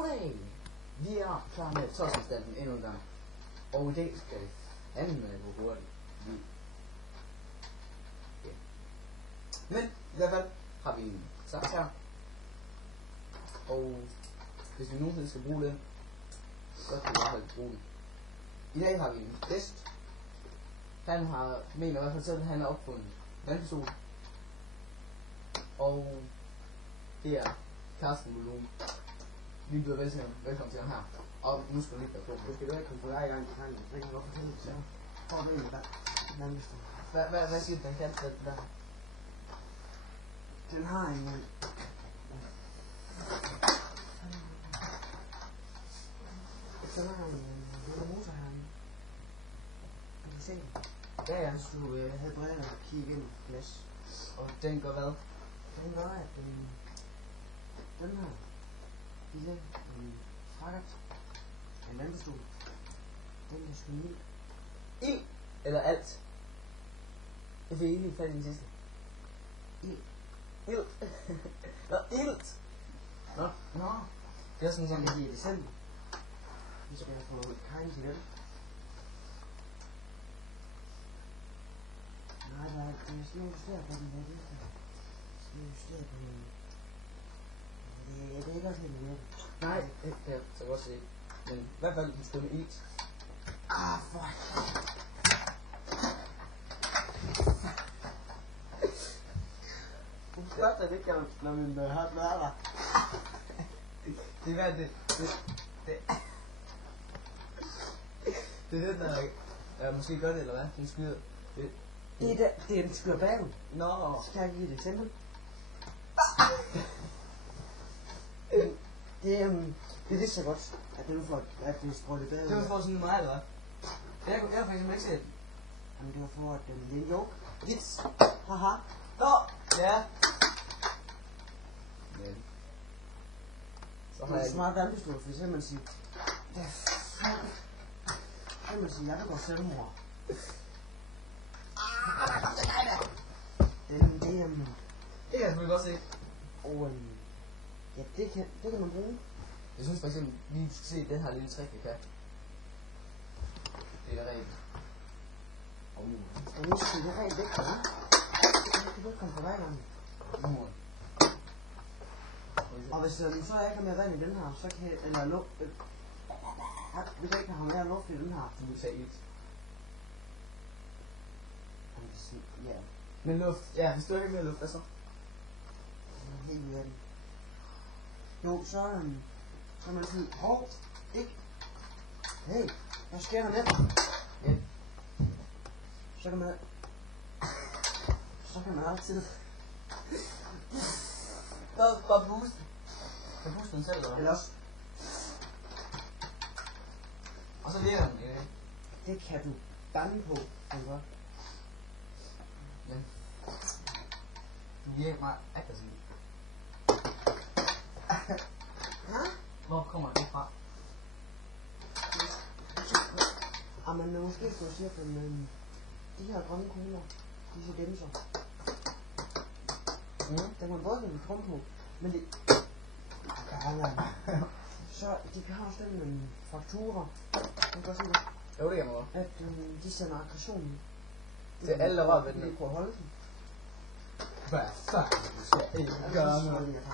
Goddag! Vi er klar med tårsanstalten endnu en gang. Og i dag skal vi handle hvor hurtigt vi... Ja. Men i hvert fald har vi en saks her. Og hvis vi nogensinde skal bruge den, så kan vi bare bruge den. I dag har vi en gæst. Han har, mener i hvert fald selv, at han har opfundet vandpistol. Og det er Carsten Volumen. Vi byder velkommen til ham her. Og nu skal vi lige være på. Du skal jo ikke komme på dig i gang til tanken. Så kan jeg godt fortælle det. Så får du en der. Hvad siger du, den kan den der? Den har en... Den har en lille motor herinde. Du kan se den. Ja. Hvis du havde briller og kigge ind på glas. Og den gør hvad? Den gør, at den her lille frakkert af en vandpistol, den kan skyde ild. Ild eller alt? Jeg fik ikke helt fat i den sidste. Ild. Ild. Nå, ilt. Nå. Det er sådan Sådan sådan. i december. Vi skal have fået kajn til det. Nej, det er sådan justeret på den her. Det er justeret på den. Det er ikke også helt virkelig. Nej, det kan jeg så godt se. Men i hvert fald den skal med ilt. Fuck. Godt, at det kan, når min hånd er der. Det er hvad det er den der måske gør det eller hvad? Den skyder. Det er den skyder bagud. Nå. Så kan jeg give et eksempel. Det er så godt, at det er for at det er sprøjtet bagud. Det var for sådan meget eller hvad? Jeg har faktisk ikke set. Jamen det var for at det er en joke. Vits. Haha. Nå. Ja. Men. Så har Det er jeg smart vandpistol, for eksempel man siger, hvad fuck? Så kan man sige, jeg vil gå selvmord. Det kan jeg selvfølgelig godt se. Og ja, det kan man bruge. Jeg synes for eksempel, vi skal se den her lille trick, jeg kan. Det er da rigtigt. Og nu skal det rent væk, hva'? Det kan ikke komme på vej gang. Og hvis så jeg ikke har mere vand i den her, så kan eller luft... hvis jeg ikke har mere luft i den her, Du vil tage ilt. ja, Men luft, ja, hvis du ikke har mere luft, hvad så? det er helt virkelig. Jo, så kan man sige, ikke. Hey, hvad sker der med dig? Ja. Så kan man altid... Bare boost. Kan booste den selv, eller hvad? Ellers, Og så virker den, ikke? det kan du bande på, kan du godt. Men du virker meget aggressiv. Hvor kommer det fra? Men måske skulle jeg sige, at de her grønne kugler, de er så genser. Den kan man både have krum på, men det... Så de kan også den frakturer. Man kan godt se det. Jo, det kan man godt. At de sender aggression. Det er alle, der rører ved den. De kunne holde den. Hvad fuck? Du skal ikke gøre noget.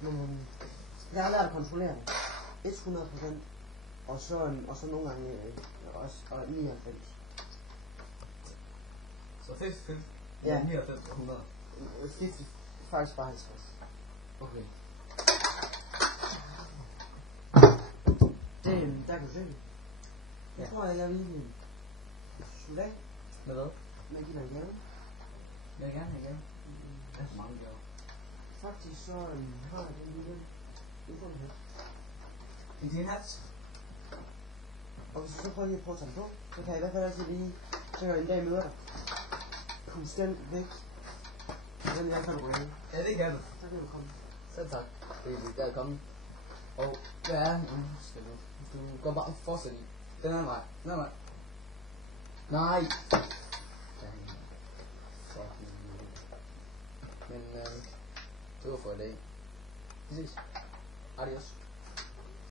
Men jeg har lært at kontrollere det. 100%. Og så nogle gange også 99. Så 50-50. Ja. 99 og 100. 50, faktisk bare 50. Okay. Der kan du se det. Jeg tror, jeg vil lige slutte af Med hvad? med at give dig en gave. Jeg vil gerne have gave. Der er så mange gaver. Faktisk så har jeg den lille her. En din hat? Og hvis du så prøver lige at prøve at tage den på, så kan jeg i hvert fald altid lige, så kan jeg en dag møde dig. Pust den væk. Den jeg kan du gå ind. Ja, det kan du. Så kan du komme. Selv tak. Det er der er kommet. Og ja, nu skal du. Du går bare fortsæt i. Den anden vej. Den anden vej. Nej. Fucking. Men det var for i dag. Vi ses. Adios.